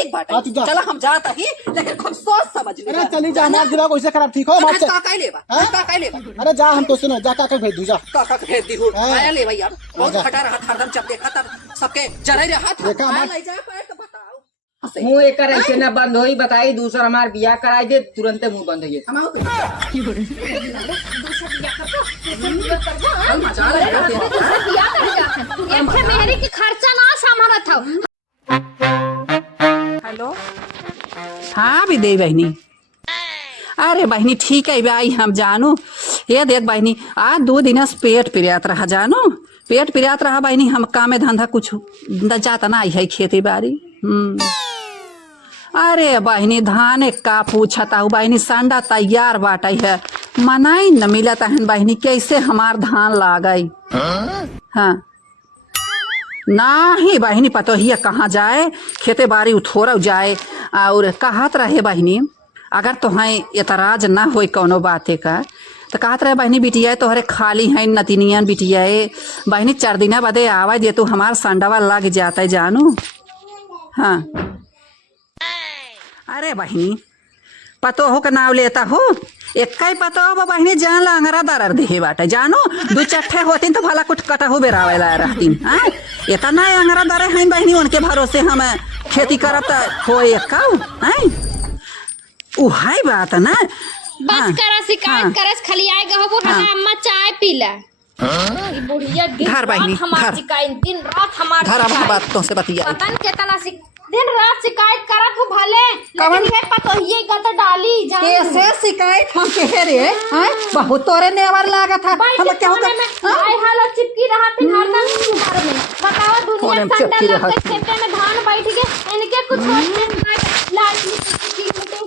ठीक बात चला हम जाता ही लेकिन खूब सोच समझ ले। अरे चली जा, हमारा दिमाग वैसे खराब ठीक हो मत। का लेबा का लेबा। अरे जा, हम तो सुनो जा, काका भेज दू जा, काका भेज दी हूं। आया ले भाई यार बहुत खटा रहा हरदम जब देखा तब सबके जरे रहा था। ले जा पाए तो बताओ मुँह एक ऐसे न बंद होई बताई दूसरा हमार बियाह कराई दे तुरंत मुँह बंद होइए। मेहरी की खर्चा ना संभाला था। हेलो हाँ विदे बहनी। अरे बहनी ठीक है भाई हम जानू। ये देख बहनी आज 2 दिन से पेट पिरियात रहा जानू, पेट पिरियात रहा बहनी। हम काम धंधा कुछ जाता ना आई है खेती बाड़ी। अरे बहनी धान का पूछता हूँ बहनी, संडा तैयार बाटाई है मनाई न मिलता है बहनी, कैसे हमार धान लागई। हाँ नहीं बहनी पतो ही कहाँ जाए, खेते बाड़ी उथोरा जाए। और कहत रहे बहनी अगर तुम्हें एतराज ना हो कोनो बाते का तो कहत रहे बहनी बिटिया तोहरे खाली है नतिनियन बिटिया बहनी 4 दिन बदे आवा दे तू हमार संडवा लग जाता है जानू। हाँ अरे बहनी पतो हो का नाव लेता हो एक पतो हो बहनी जान ला अंगरा दरर दे बाटे जानू। 2 चट्ठे होती तो भला कुछ कटहु बेरावेला रहतीन। हाँ इतना अंगरा दरे हैं बहनी, उनके भरोसे हम खेती करब तो हो एक उहाई बात ना। बस करा शिकायत करस खाली आएगा हो हमारा अम्मा चाय पीला। ई बुढ़िया दिन रात हमार शिकायत दिन रात हमार घर अब बात तो से बतिया पता नहीं कितना दिन रात शिकायत करत हो भले लेकिन ये पतो ये गत डाली जान कैसे शिकायत हम कह रे हैं बहुत तोरे नेवर लागत था हम क्या होता आई हाल चिपकी रहा फिर हरदम घर में बताओ दुनिया संडा लगते खेते में धान बैठ के इनके कुछ लाल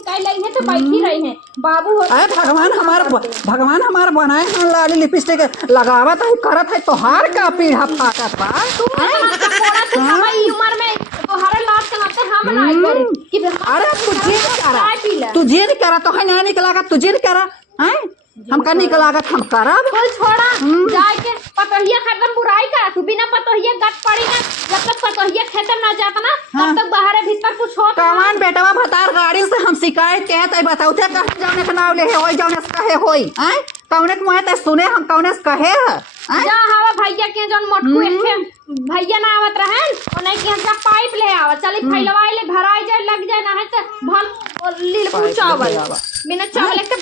कई लाई है तो बैठी रही है बाबू। अरे भगवान हमारा बनाए हैं लाली लिपस्टिक लगावत है करत है तोहार का पीढ़ा फाटत बा। तू थोड़ा सा समय उम्र में तोहारा लात चलाते हम नहीं करे कि अरे तुझे नहीं करा तो है ना निकला तुझे नहीं करा हैं हमका निकलागत हम करब बोल छोड़ा जाए के पतोहिया खत्म बुराई का तू बिना पतोहिया गट पड़ी ना जब तक पतोहिया खेतम ना जाता ना तब तक बाहर भीतर कुछ हो कमान बेटवा भतार गाड़ी से हम शिकायत कहत है बताऊ थे कहां जाने का नाम ले है होई जाने से कहे होई हैं कौने के मुंह सुने हम कौने से कहे है जा हवा भैया के जन मोटकू एक भैया ना आवत रहन ओने के जा पाइप ले आवा चली फैलवाई ले भराई जाए लग जाए ना है त भल लील पूछावल बिना चावल के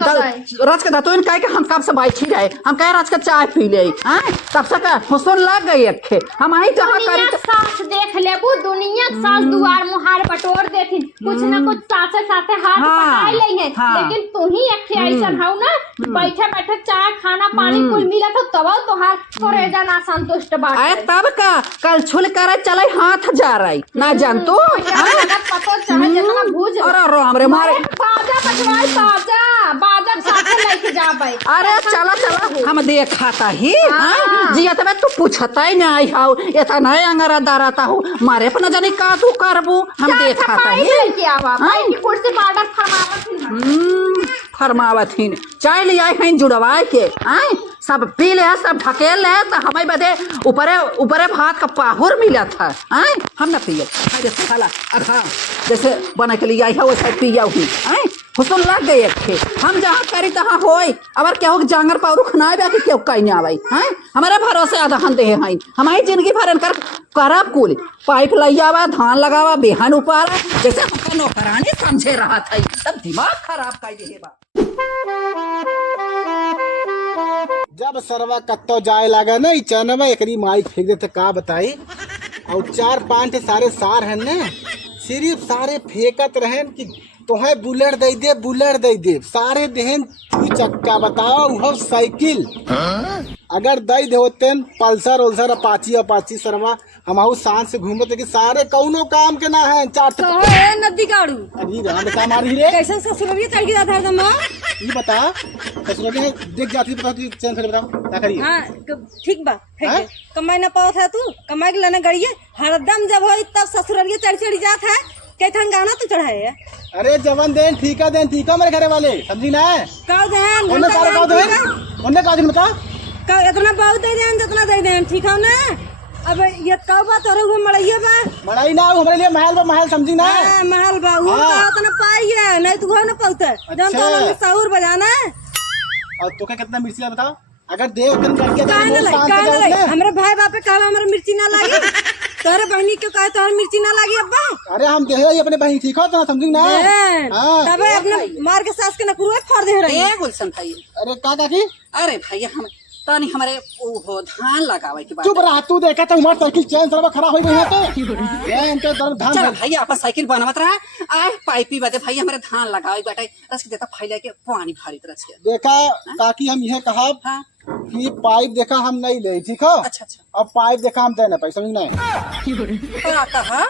भर राज के दतोइन कहे के हम कब से बैठी रहे हम कहे राज का चाय पी ले हैं तब से का हुसन लग गई अखे हम आई जहां करी सास देख लेबू दुनिया सास दुआर मुहार बटोर देथिन कुछ ना कुछ साथे साथे हाथ पटाई लेंगे लेकिन तू ही अखे ऐसन हौ ना बैठे बैठे चाय खाना पानी कुल मिला तो तब तोहार तोरेजा ना संतुष्ट बात आए तब का कल छुल करे चले हाथ जा रही ना जान तू पतो चाहे जितना भूज अरे राम रे मारे बाजा बजवाई बाजा साथे लेके जा भाई। अरे चला हम देखा ही जिया तब तू पूछता ही ना आई हाउ इतना अंगरा दाराता हूँ मारे पर न जाने का तू करबू हम देखा ही कुर्सी बाडर फरमावत चाय ले आए हैं जुड़वाए के आए सब पी ले सब ढकेल ले तो हमें बदे ऊपरे भात का पाहुर मिला था आए हम न पिए जैसे खाला अखा जैसे बना के लिए आई है वैसे पिया हुई आए हुसन लग गए थे हम जहाँ करी तहाँ होई अबर क्या हो जांगर पारू खनाए बा क्यों कहीं ना आवाई हैं हमारे भरोसे आधा हम दे हैं हमारी जिंदगी भर कर करब कुल पाइप लैयावा धान लगावा बेहन उपारा जैसे हमका नौकरानी समझे रहा था तब दिमाग खराब कर दे बा। जब सरवा कत्तो जाए लगा ना चनवा एकरी माई फेंक देते का बताई और 4-5 सारे सार हैं ने सिर्फ सारे फेंकत रहन कि तोहे बुलेट दे दे सारे देहन तू चक्का बताओ वो साइकिल अगर दई देते पल्सर उल्सर अपाची सरवा हम शान से घूमते कि सारे कौनो काम के ना है 4 नदी गाड़ू अरे राम का मारी रे कैसे ससुररिया चढ़ के जाता है दमा ये बता ससुररिया देख जाती बता तू चैन से बताओ क्या करिए। हां ठीक बा कमाई ना पाओ था तू कमाई के लाने गड़िए हरदम जब हो तब ससुररिया चढ़ जात है कैथन गाना तो चढ़ाए है। अरे जवन देन ठीका मेरे घरे वाले समझी ना का देन उन्हें सारे का देन बता का इतना बहुत दे देन जितना दे देन ठीक है ना अब ये कब बात हो रही है मड़ैया बा मड़ाई ना हमारे लिए महल बा, महल समझी ना। महल बा वो हाँ। तो ना पाई है नहीं तू घर ना पाउते जब अच्छा। तो सहूर बजाना है। और तो क्या कितना मिर्ची है बताओ, अगर देव कन करके काहे हमरे भाई बाप पे कहला हमरे मिर्ची ना लागी तोरे बहनी क्यों कहे तोहर मिर्ची ना लागी अब्बा। अरे हम देहे अपने बहन ठीक हो तो समझी ना। हाँ। तब अपने मार के सास के नकुरुए फोड़ दे रही ए गुलशन भाई, अरे का काकी अरे भाई हम तनी हमारे ओहो धान लगावे के बाद चुप रहा, तू देखा तो हमारी साइकिल चैन सर्व खराब हो गई है तो चैन के दर्द धान चल भाई आपन साइकिल बनवत रहा आए पाइपी बाते भाई हमारे धान लगावे बेटा रस के देता फैला के पानी भरी तरह से। देखा काकी हम यह कहा हाँ कि पाइप देखा हम नहीं ले, ठीक है। अच्छा अच्छा अब पाइप देखा हम देना पाइप समझ नहीं तो आता है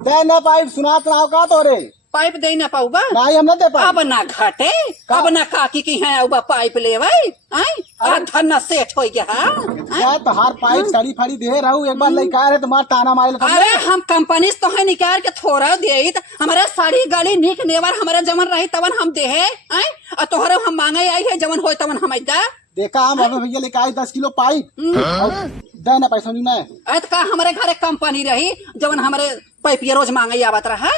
देना पाइप सुना तो का तो रे पाइप दे ना पाऊबा नहीं हम ना दे पाइप। अब ना घटे अब ना काकी की है अब पाइप लेवे आई धन ना सेठ हो गया क्या तोहार पाइप साड़ी फाड़ी दे रहू एक बार लेकर है तुम्हारा ताना मारे लगा। अरे हम कंपनी से तो है निकाल के थोड़ा दे हमारे साड़ी गाड़ी निक नेवर हमारे जमन रही तवन हम दे है और तोहरे हम मांगे आई है जमन हो तवन हम दा देखा हम अबे भैया लेकर आए 10 किलो पाइप देना पैसा नहीं ना का हमारे घरे कंपनी रही जवन हमारे पैपिया रोज मांगे आवत रहा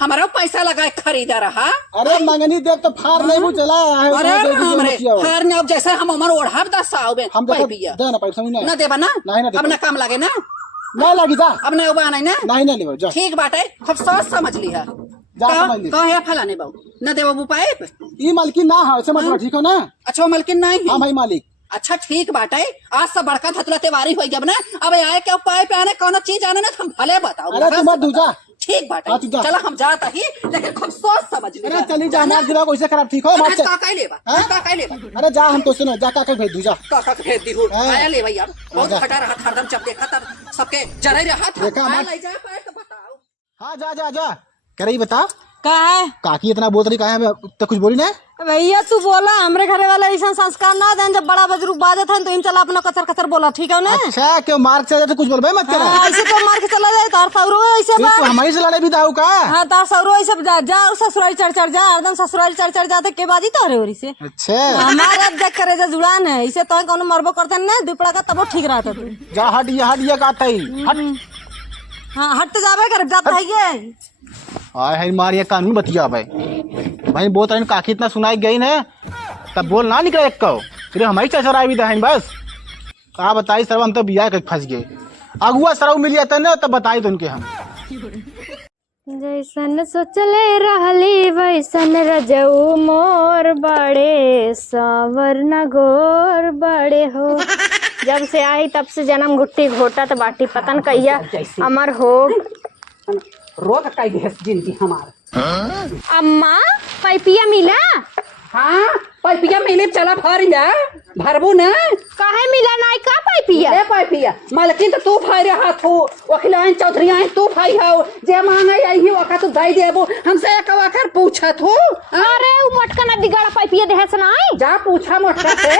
हमारा पैसा लगा खरीदा रहा। अरे मंगनी देख तो फार नहीं वो चला है। अरे हमरे फार ने अब जैसे हम उमर ओढ़ा 10 साल में हम पैपिया देना पैसा नहीं ना देबा ना नहीं ना अब ना काम लागे ना ना लगी जा अब ना उबा नहीं ना नहीं ना लेबो जा ठीक बात है हम सोच समझ ली है जा समझ ली कहे फलाने बाबू न देबो वो पाइप ई मालकिन ना है ऐसे मतलब ठीक हो ना। अच्छा मलकिन नहीं है। हाँ भाई मालिक अच्छा ठीक बात है आज से बड़का धतुला त्योहारी हो जब ना अब आए क्या पाइप आने कौन चीज आने ना हम भले बताओ। अरे तुम मत दूजा ठीक बात हाँ, है तू जा। चलो हम जाता ही लेकिन खूब सोच समझ ली अरे चली जा हमारा दिमाग वैसे खराब ठीक हो अरे मत का लेबा हाँ? का लेबा अरे जा हम तो सुनो जा का भेज दूजा का भेज दी हूँ हाँ। आया ले भाई यार बहुत जा। फटा रहा था हरदम जब देखा तब सबके जरे रहा था देखा आया मत। ले जा पाइप तो बताओ। हाँ जा जा जा करे बता का है काकी इतना बोल रही का है तो कुछ बोली ना। भैया तू बोला हमरे घरे वाला ऐसा संस्कार ना दें जब बड़ा बुजुर्ग बाजत है तो इन चला अपना कचर कचर बोला ठीक है ना। अच्छा क्यों मार्क से तो कुछ बोल भाई मत करा ऐसे तो मार के चला जाए तार सौरो ऐसे बा तो हमारी से लड़ाई भी दाऊ का। हाँ तार सौरो ऐसे जा ससुराल चढ़ जा एकदम ससुराल चढ़ जाते के बाजी तो और से अच्छा हमारे अब देख करे जो जुड़ान है इसे तो कौन मरबो करते ना दुपड़ा का तब ठीक रहता तू। जा हट ये का आता ही हट। हाँ हट तो जाबे कर जाता है ये हाय हाय मार ये कानून बतिया भाई भाई बहुत रही काकी इतना सुनाई गई ना तब बोल ना निकले एक कहो फिर हमारी चचरा भी दहन बस कहा बताई सर हम तो बिया के फंस गए अगुआ सरऊ मिल जाता ना तब बताई तो उनके हम जैसन सोचले रहली वैसन रजऊ मोर बड़े सावर न गोर बड़े हो। जब से आई तब से जन्म घुट्टी घोटत बाटी पतन कहिया अमर हो। रोक काई भेस जिंदगी हमार अम्मा पैपिया मिला हाँ पैपिया मिले चला भर जा भरबू ना काहे मिला नहीं का पैपिया ले पैपिया मालकिन तो तू भाई रहा थू वखिलाइन चौधरी आई तू भाई हो जे मांगे आई ही वका तू दई देबू हमसे एक आखिर पूछत हो। अरे उ मटका ना दिगाड़ा पैपिया देहस नहीं जा पूछा मोटका से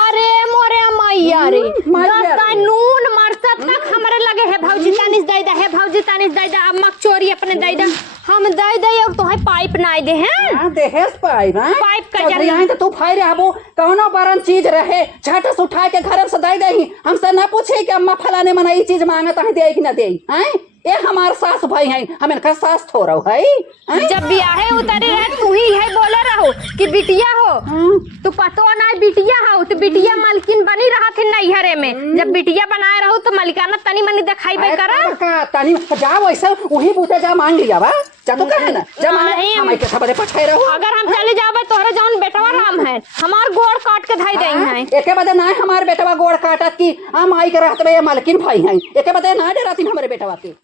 अरे मोरे मैया रे मैया रे। दस्ता नून मरचा तक हमरे लगे है भौजी तानिस दई दा है भौजी तानिस दई दा अम्मा चोरी अपने दई दा हम दई दई और तोहे पाइप ना दे हैं हां देहेस पाइप हां पाइप का चौधरी आई तो तू भाई रहबू कौनो बरन चीज रहे झट से उठा के घर से दई दही हमसे ना पूछे कि अम्मा फलाने मना ई चीज मांगत है दे कि ना दे हैं ये हमार सास भाई हैं हम इनका सास थोड़ा है जब बियाहे उतरे है तू ही है बोले रहो कि बिटिया हो तू पतो ना बिटिया हो तो बिटिया मालकिन बनी रहा थी नैहरे में जब बिटिया बनाए रहो तो मालिकाना तनी मनी दिखाई बे करा तनी जा वैसे वही बूते जा मांग लिया बा जा तो कहे ना जा मांगे हम के सबरे पठाई रहो अगर हम चले जाबे तोहरे जौन बेटवा राम है हमार गोड़ काट के धई देई है एके बदे ना हमार बेटवा गोड़ काटत की हम आई के रहत बे मालकिन भाई हैं एके बदे ना डराती हमारे बेटवा के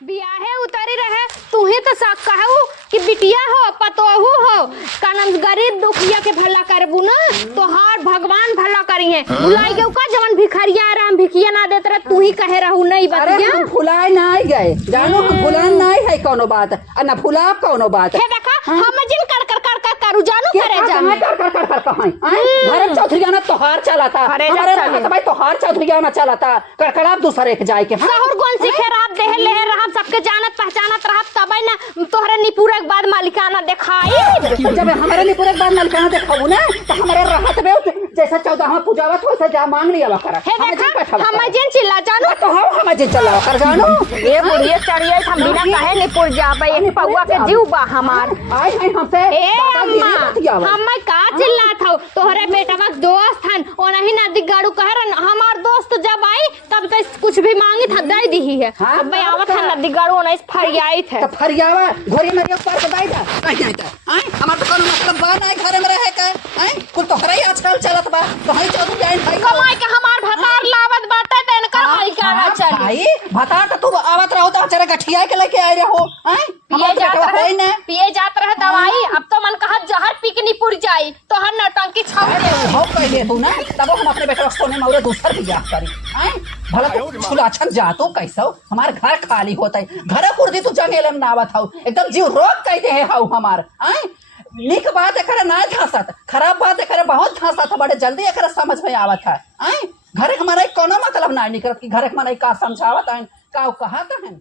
बियाहे उतरी रहे तू ही तो सब कहू कि बिटिया हो पतोहू हो कानम गरीब दुखिया के भला करबू ना तोहार भगवान भला करी है भुलाई के का जवन भिखारिया रहा हम भिखिया ना देत रहे तू ही कहे रहू नहीं बतिया हम भुलाए नहीं गए जानो हम भुलान नहीं है कोनो बात आ ना भुलाब कोनो बात हे देखा हम जिन कर करू जानो करे जा कर कहां घर चौधरी ना तोहार चलाता हमारे रहत भाई तोहार चौधरी ना चलाता कड़कड़ाब दूसरे के जाए के सहर कौन सीखे रात देह लेह रहा सबके जानत पहचानत रहा तब ना तोहरे निपुरे के बाद मालिकाना दिखाई जब हमारे लिए पूरे बार मालिकाना देखाबू ना तो हमारे रहत बे जैसा 14वां पूजावत वैसे जा मांग लिया कर हे देखा हम जेन चिल्ला जानो तो हम जे चला कर जानो ये बुढ़िया चढ़िए हम बिना कहे नहीं पुर जाबे ये पौआ के जीव बा हमार आए हैं हमसे ए अम्मा हम का चिल्लात हो तोहरे बेटवा दोस्त हन ओनही नदी गाड़ू कहरन हमार दोस्त जब आई तब तो कुछ भी मांगी था दे दी है अब भाई आवत है नदी गाड़ू ओनही फरियाई थे तो फरियावा घोड़ी मेरे ऊपर के बैठ जा आई हमार तो कोनो मतलब बा नहीं घर में रहे का आई कुल तो हरई आजकल चलत बा तो हई चलू जाए भाई कमाई के हमार भतार लावत बाटे तेन कर भाई का चली भाई बता तो तू आवत रहो तो बेचारा गठिया के लेके आए रहो आई पिए जात रहे पिए जात रहे दवाई अब तो मन कहा जहर पी के निपुर जाई तो हर नौटंकी छाव दे हो कहले तू ना तब हम अपने बेटा सोने में और दूसर भी जात करी आई भला तो छुलाछन जातो कैसो हमार घर खाली होता है घर कुर्दी तू जंगल में नावत हौ एकदम जीव रोक कह दे हौ हमार आई निक बात एकरे ना धासत खराब बात एकरे बहुत धासत बड़े जल्दी एकरे समझ में आवत है आई घर हमारा कोनो मतलब ना निकलत कि घर हमारा का समझावत है का कहा कहन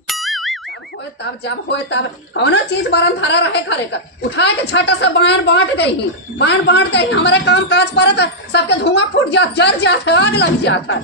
जब होए तब कौन चीज बरन धरा रहे करे कर उठा के छाटा से बांट गई हमारे काम काज पर सबके धुआं फूट जात जर जात आग लग जात है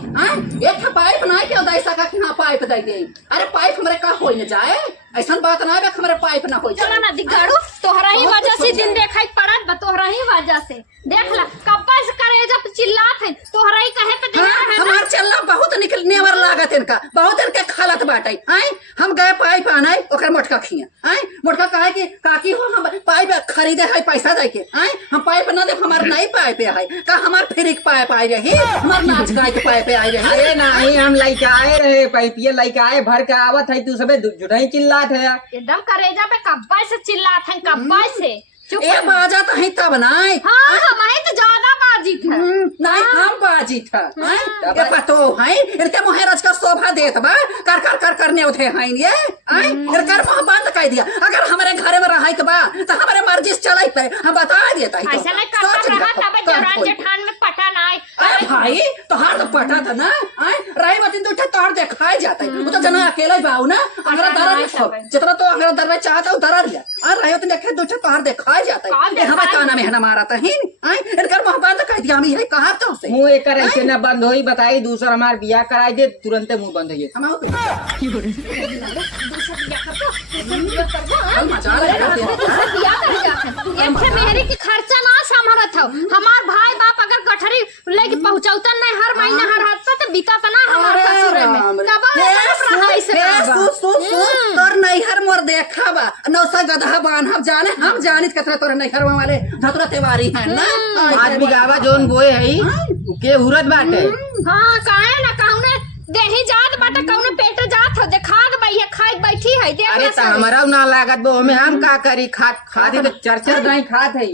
एक पाइप ना के दे सका कि हाँ पाइप दे दे अरे पाइप हमारे का हो न जाए ऐसा बात ना है हमारे पाइप ना हो चलो ना दिगाड़ू तोहरा ही वजह से दिन देखाई पड़त बा तोहरा ही वजह से देख ला कब्बा से करे जब चिल्लात है तोहरा ही कहे पे देख है हमार चलना बहुत निकलने वाला लागत इनका बहुत इनके खालत बाटे आई हम गए पाइप आनाई ओकर मोटका खिया आई मोटका कहे कि काकी हो हम पाइप खरीदे है पैसा दे के आई हम पाइप ना दे हमार नहीं पाइप है का हमार फ्रिक पाइप आई रही हमार नाच गाय के पाइप आई रही अरे नहीं हम लइके आए रहे पाइपिया लइके आए भर के आवत है तू सबे जुटाई चिल्लात है एकदम करेजा पे कब्बा से चिल्लात है कब्बा से चुप ए बाजा तो है तब नाई हाँ हमारे तो ज्यादा बाजी था नहीं हम बाजी था ये पतो है इनके महाराज का शोभा देत बा कर कर कर करने उठे हैं ये आई इनकर मुंह बंद कर दिया अगर हमारे घर में रहा बा तो हमारे मर्जी से चलाई पे हम बता देता है ऐसा नहीं करता रहा तब जौरान जेठान में पटा ना आए अरे भाई तो हार तो पटा था ना आई राई मतिन तो तार दिखाई जाता है वो तो जना अकेला ही बाऊ ना अगर दरा जितना तो अगर दर में चाहता हूँ दरा लिया और राई मतिन देखे दो तार दिखाई जाता है हमारे काना में है मारा था आई इनकर मुंह बंद कर दिया हम यही कहा तो से मुंह एक करे से ना बंद होई बताई दूसरा हमार बियाह कराई दे तुरंत मुंह बंद होई हम मजा लगा मेहरी के खर्चा ना संभरत हो हमार भाई बाप अगर गठरी लेके पहुंचाउता नहीं हर महीना हर हफ्ता तो बीता तना हमार ससुर में तोर नैहर मोर देखा बा नौसा गधा बान हम जानित कतरा तोर नैहर वाले धतुरा तेवारी है ना आज बिगावा जोन बोए है के उरत बाटे हां काहे ना कहने देही जात बाटे कहने पेट जात हो देखात भैया खाइत बैठी है देख अरे त हमरा ना लागत बो हमें हम का करी खाती तो चरचर नहीं खात है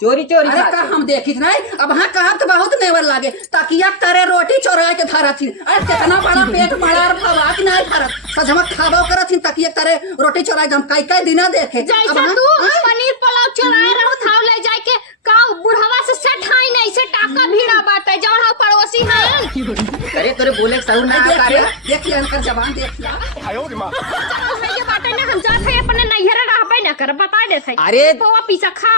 चोरी चोरी अरे का हम देखी नहीं अब हाँ कहा तो बहुत नेवर लागे तकिया करे रोटी चोरा के धरा थी अरे कितना बड़ा पेट बड़ा भवा कि नहीं धरत सजमा खाबो करत थी तकिया करे रोटी चोरा हम कई दिना देखे जैसे तू पनीर पुलाव चोराए रहो थाव ले जाए के का बुढ़ावा से सेठाई नहीं से टाका भीड़ा बाटे जौन हम पड़ोसी हैं अरे तोरे बोले सऊ ना करे देख ले इनकर जवान देख ले ये बाटे ना हम जात है अपने नैहर रहबे ना कर बता देते अरे पोवा पीसा खा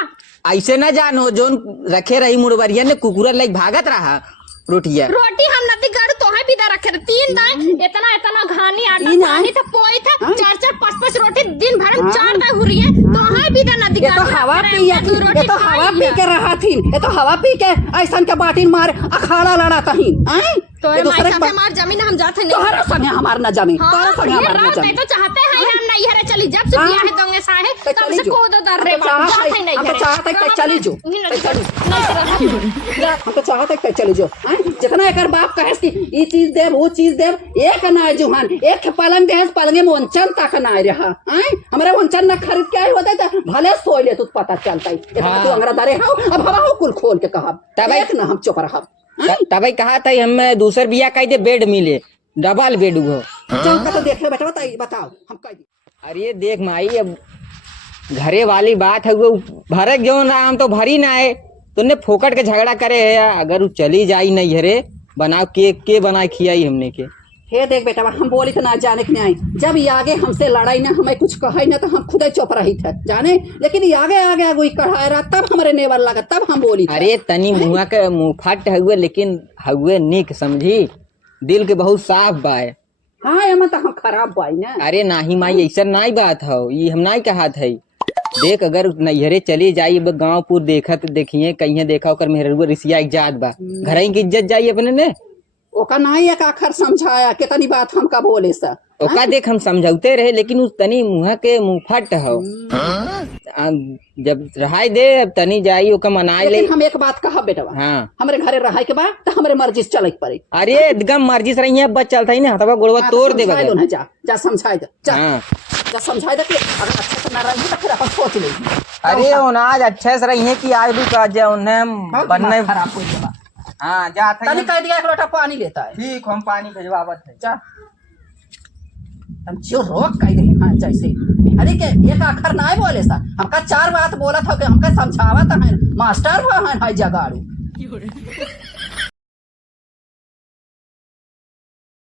ऐसे न जानो जोन रखे रही मुड़वरिया ने कुकुरा लाइक भागत रहा रोटिया रोटी हम नदी गड़ तो है बिदा रखे तीन दाई इतना घानी आटा पानी था पोई था 4-5 रोटी दिन भर में 4 दाई हुरी है तो है बिदा नदी ये तो हवा पी ये तो हवा पी के रहा थी ये तो हवा पी के ऐसा के बाटिन मार अखाड़ा लड़ा कहीं आई तो हमार जमीन हम जाते नहीं तोहरा संगे हमार न जमीन तोहरा संगे हमार न जमीन तो चाहते हैं हम नहीं हरे चली जब से बियाह है दोंगे साहे तब से को दर रे जाते नहीं हम तो चाहते कि चली जो हम तो चाहते कि चली जो जितना एकर बाप कहे कि ई चीज देव वो चीज देव एक ना जुहान एक पलंग दे पलंगे में वंचन तक ना रहा हमारे वंचन न खरीद के आई होता है भले सोई ले तो पता चलता है तो अंगरा दरे हाउ अब हवा हो कुल खोल के कहा तब एक ना हम चुप रहा तभी कहा था हमें दूसर बिया कह दे बेड मिले डबल बेड हो तो देख ले बेटा बताओ हम कह दी अरे देख माई अब घरे वाली बात है वो भरक जो ना हम तो भरी ना है तुमने फोकट के झगड़ा करे है अगर वो चली जाई नहीं हरे बनाओ के बना खियाई हमने के हे देख बेटा हम बोली तो ना जाने के नहीं, जब ये आगे हमसे लड़ाई ना हमें कुछ कहे ना तो हम खुद ही चुप रही थे जाने, लेकिन ये आगे आगे आगे कढ़ाई रहा तब हमारे नेवर लगा तब हम बोली थे। अरे तनी मुँह के मुँह फट हुए लेकिन हुए निक समझी, दिल के बहुत साफ बाय। हाँ एमा तो हम खराब बाई ना। अरे नाही माई ऐसा नहीं बात हो, ये हम नहीं कहत है। देख अगर नैहरे चली जाई गाँवपुर देखत देखिए कहीं देखा ओकर मेहरुआ रिसिया एक जात बा, घर की इज्जत जाई अपने ने। ओका नहीं एक आखर समझाया कितनी बात हमका बोले सा। ओका देख हम समझौते रहे लेकिन उस तनी मुँह के मुँह फट हो, जब रहाई दे अब तनी जाई ओका मनाए ले। लेकिन हम एक बात कहा बेटा, हाँ हमारे घरे रहाई के बाद तो हमारे मर्जी से चले पड़े। अरे एकदम मर्जी से रही है, बस चलता ही ना हथवा गोड़वा तोड़ दे समझाए दो ना, जा जा समझाए दे, जा हाँ। जा समझाए दे कि अगर अच्छा से ना रही तो फिर अपन सोच ले। अरे आज अच्छे से रही है कि आज भी का जो उन्हें बनने खराब हो गया। हाँ जा तनी कह दिया एक लोटा पानी लेता है। ठीक हम पानी भिजवावत है। जा हम जो रोक कह दे हाँ जैसे अरे के एक आखर ना बोले सा, हमका 4 बात बोला था कि हमका समझावा था मास्टर है जगाड़ू।